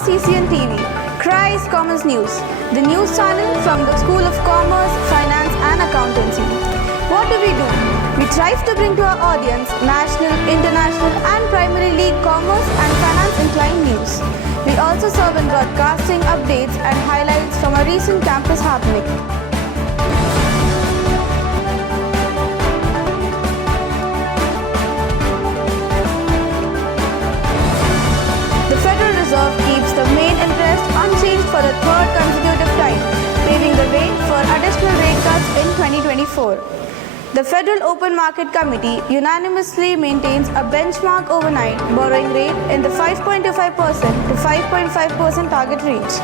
CCN TV, Christ Commerce News, the news channel from the School of Commerce, Finance and Accountancy. What do? We strive to bring to our audience national, international and primary league commerce and finance inclined news. We also serve in broadcasting updates and highlights from a recent campus happening. The Federal Reserve keeps the main interest unchanged for the third consecutive time, paving the way for additional rate cuts in 2024. The Federal Open Market Committee unanimously maintains a benchmark overnight borrowing rate in the 5.25% to 5.5% target range.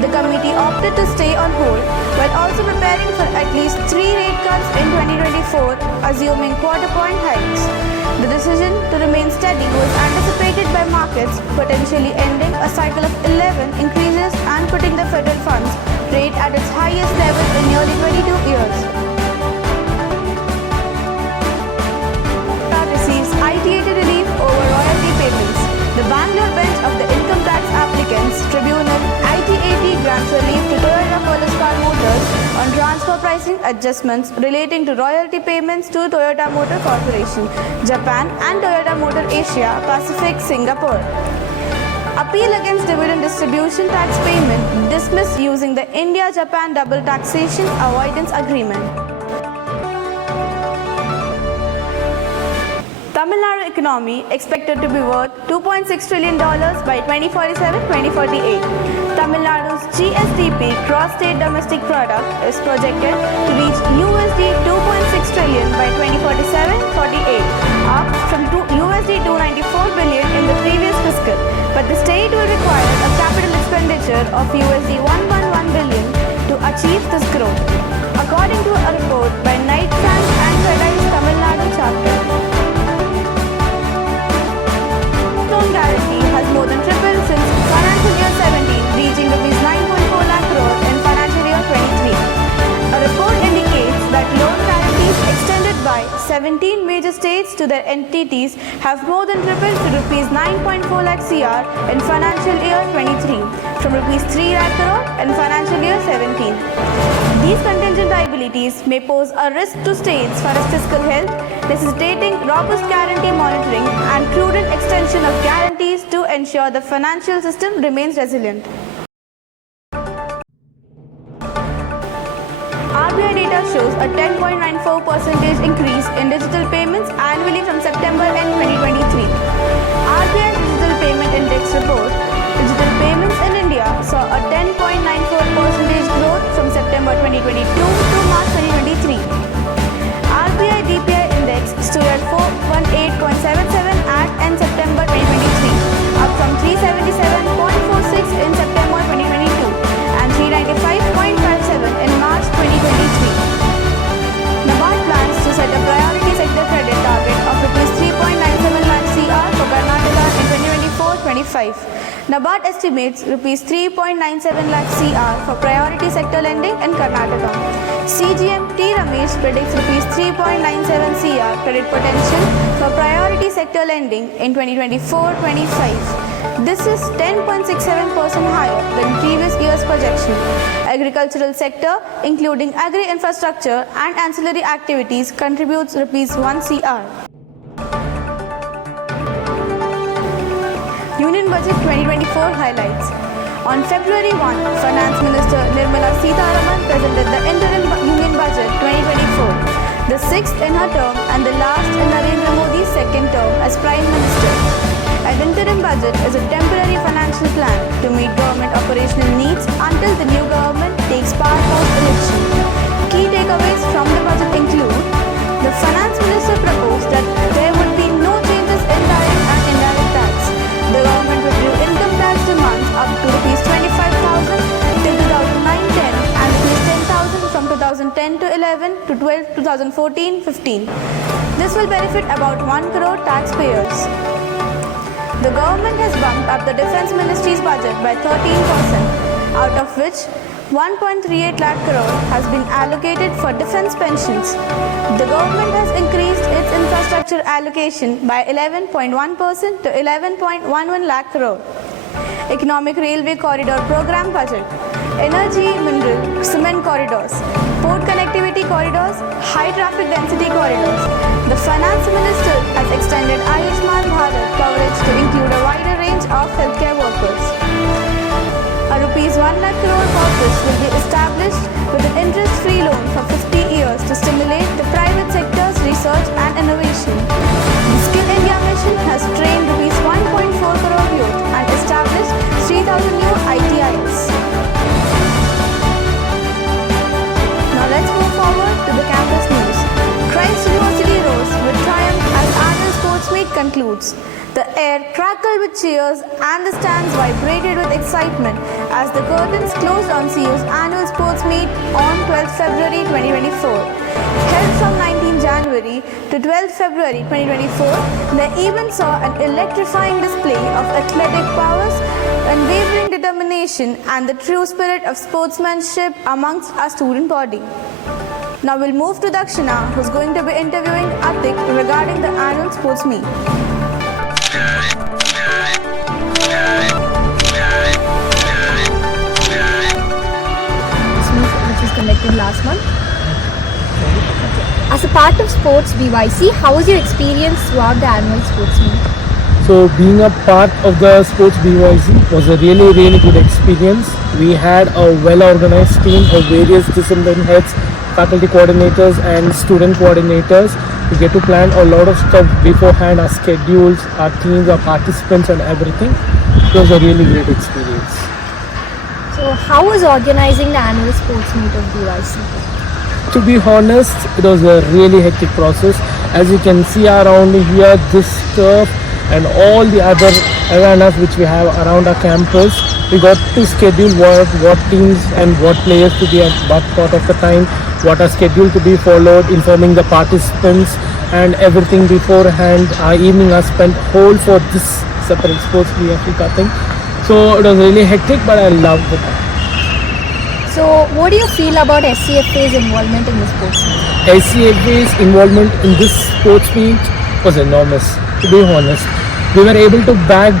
The committee opted to stay on hold while also preparing for at least 3 rate cuts in 2024, assuming quarter-point hikes. The decision to remain steady was anticipated by markets, potentially ending a cycle of 11 increases and putting the federal funds rate at its highest level in nearly 22 years. Receives ITAT relief over royalty payments. The Bangalore bench of the Income Tax Applicants Tribunal ITAT grants relief to Toyota Police Car Motors on transfer pricing adjustments relating to royalty payments to Toyota Motor Corporation, Japan and Toyota Motor Asia Pacific, Singapore. Appeal against dividend distribution tax payment dismissed using the India-Japan Double Taxation Avoidance Agreement. Tamil Nadu economy expected to be worth $2.6 trillion by 2047-2048. Tamil Nadu's GSDP, gross state domestic product, is projected to reach $2.6 trillion by 2047-48, up from $294 billion in the previous fiscal. But the state will require a capital expenditure of $111 billion to achieve this growth, according to a report by Knight Frank and Credit's Tamil Nadu chapter. Guarantee has more than tripled since financial year 17, reaching Rs 9.4 lakh crore in financial year 23. A report indicates that loan guarantees extended by 17 major states to their entities have more than tripled to Rs 9.4 lakh crore in financial year 23 from Rs 3 lakh crore in financial year 17. These contingent liabilities may pose a risk to states for its fiscal health, necessitating robust guarantee monitoring and prudent extension of guarantees to ensure the financial system remains resilient. RBI data shows a 10.94% increase in digital payments annually from September end 2023. RBI's Digital Payment Index report, digital payments in India saw a 10.94% growth from September 2022 to March 2023. RBI DPI index stood at 418.77 at end September 2023, up from 377.46 in September 2022 and 395.57 in March 2023. NABARD plans to set a priority sector credit target of Rs 3.97 lakh crore for Karnataka in 2024-25. NABARD estimates Rs 3.97 lakh crore for priority sector lending in Karnataka. CGM T. Ramesh predicts Rs 3.97 crore credit potential for priority sector lending in 2024-25. This is 10.67% higher than previous year's projection. Agricultural sector, including agri-infrastructure and ancillary activities, contributes Rs 1 crore. Union Budget 2024 highlights. On February 1, Finance Minister Nirmala Sitharaman presented the Interim Union Budget 2024, the sixth in her term and the last in Narendra Modi's second term as Prime Minister. An interim budget is a temporary financial plan to meet government operational needs until the new government takes power post-election. Key takeaways from the budget include: the Finance Minister proposed that there would be no changes in direct and indirect tax. The government withdrew income tax demands up to Rs 25,000 till 2009-10 and Rs 10,000 from 2010 to 11 to 2014-15. This will benefit about 1 crore taxpayers. The government has bumped up the Defence Ministry's budget by 13%, out of which 1.38 lakh crore has been allocated for defence pensions. The government has increased its infrastructure allocation by 11.1% to 11.11 lakh crore. Economic Railway Corridor Program Budget, Energy Mineral Cement Corridors, Port Connectivity Corridors, High Traffic Density Corridors. The Finance Minister has extended Ayushman Bharat coverage to include a wider range of healthcare workers. A Rs 1 lakh crore corpus will be established with an interest-free loan for 50 years to stimulate the private sector's research and innovation. The Skill India mission has trained Rs 1.4 crore youth and established 3,000 new ITIs. Now let's move forward to the campus news. Christ University rose with triumph as annual sports meet concludes. The air crackled with cheers and the stands vibrated with excitement as the curtains closed on CU's annual sports meet on 12th February 2024. Held from 19 January to 12th February 2024, the event saw an electrifying display of athletic prowess, unwavering determination and the true spirit of sportsmanship amongst our student body. Now we'll move to Dakshina, who's going to be interviewing Atik regarding the annual sports meet. Which was conducted last month. As a part of Sports BYC, how was your experience throughout the annual sports meet? So being a part of the Sports BYC was a really good experience. We had a well-organized team of various discipline heads, faculty coordinators and student coordinators. We get to plan a lot of stuff beforehand, our schedules, our teams, our participants and everything. It was a really great experience. So how was organizing the annual sports meet of BYC? To be honest, it was a really hectic process. As you can see around here, this turf and all the other arenas which we have around our campus, we got to schedule what teams and what players to be at what part of the time, what are scheduled to be followed, informing the participants and everything beforehand. Our evening are spent whole for this separate sports Africa thing. So it was really hectic, but I loved it. So what do you feel about SCFA's involvement in the sports meet? SCFA's involvement in this sports meet was enormous, to be honest. We were able to bag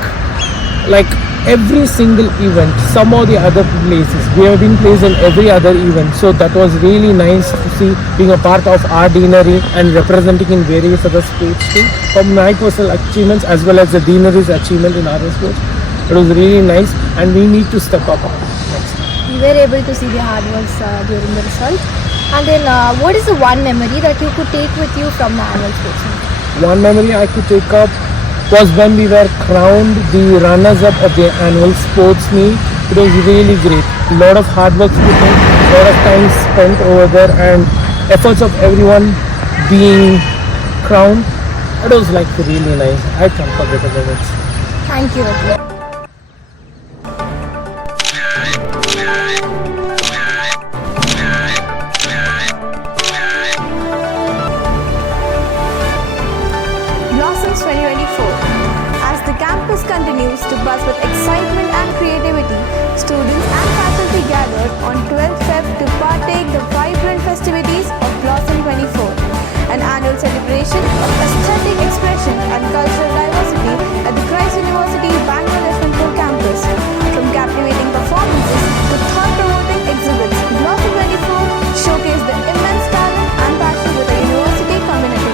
like every single event, some or the other places. We have been placed in every other event. So that was really nice to see, being a part of our deanery and representing in various other sports too. From my personal achievements as well as the deanery's achievement in other sports, it was really nice and we need to step up next. We were able to see the hard work during the result. And then what is the one memory that you could take with you from the annual sports meet? One memory I could take up was when we were crowned the runners-up of the annual sports meet. It was really great. A lot of hard work put in, a lot of time spent over there and efforts of everyone being crowned. It was like really nice. I can't forget about it. Thank you, Atik. Blossoms 2024. As the campus continues to buzz with excitement and creativity, students and faculty gathered on 12th Feb to partake the vibrant festivities of Blossom 24, an annual celebration of aesthetic expression and cultural diversity at the Christ University Bangalore Yeshwantpur campus. From captivating performances to thought-provoking exhibits, Blossom 24 showcased the immense talent and passion with the university community.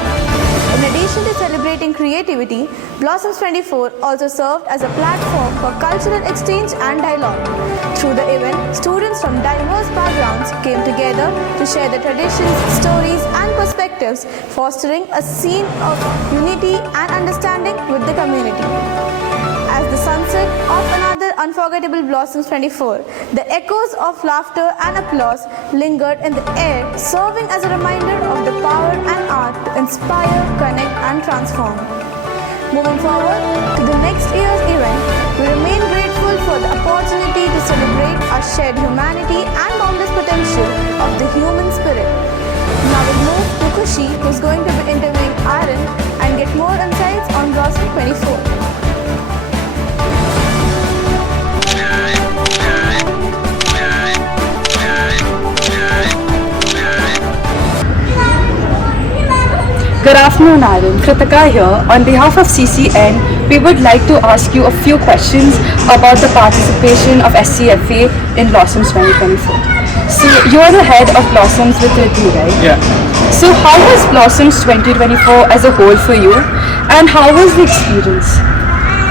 In addition to celebrating creativity, Blossoms 24 also served as a platform for cultural exchange and dialogue. Through the event, students from diverse backgrounds came together to share their traditions, stories, and perspectives, fostering a scene of unity and understanding with the community. As the sunset of another unforgettable Blossoms 24, the echoes of laughter and applause lingered in the air, serving as a reminder of the power and art to inspire, connect, and transform. Moving forward to the next year's event, we remain grateful for the opportunity to celebrate our shared humanity and boundless potential of the human spirit. Now we'll move to Kushi, who's going to be interviewing Aaron and get more insights on Blossom 24. Good afternoon, Aaron. Kritika here. On behalf of CCN, we would like to ask you a few questions about the participation of SCFA in Blossoms 2024. So, you are the head of Blossoms with Ritu, right? Yeah. So, how was Blossoms 2024 as a whole for you, and how was the experience?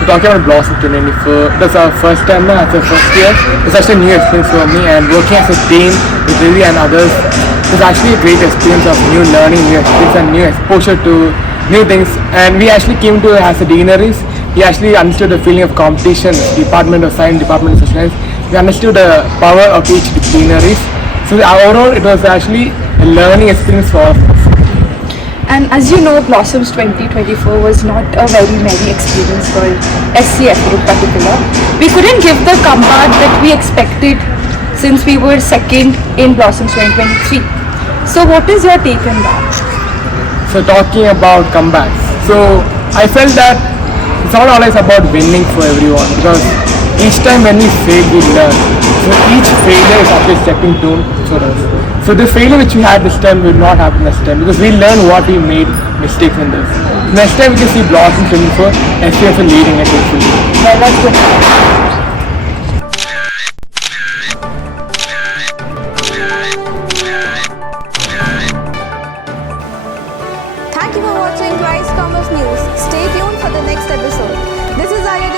So talking about Blossom 2024, that's our first time now, it's our first year. It's actually a new experience for me, and working as a team with Lily and others is actually a great experience of new learning, new experience and new exposure to new things. And we actually came to as a deaneries. We actually understood the feeling of competition, Department of Science, Department of Social Science. We understood the power of each deaneries. So overall, it was actually a learning experience for us. And as you know, Blossoms 2024 was not a very merry experience for SCFA in particular. We couldn't give the comeback that we expected since we were second in Blossoms 2023. So what is your take on that? So talking about comebacks, so I felt that it's not always about winning for everyone, because each time when we fail, we learn. So each failure is actually a stepping stone for us. So the failure which we had this time will not happen next time, because we learn what we made mistakes in this. Next time we can see Blossom 24, SCFA leading it hopefully. Well, that's good. Thank you for watching Christ Commerce News. Stay tuned for the next episode. This is Arya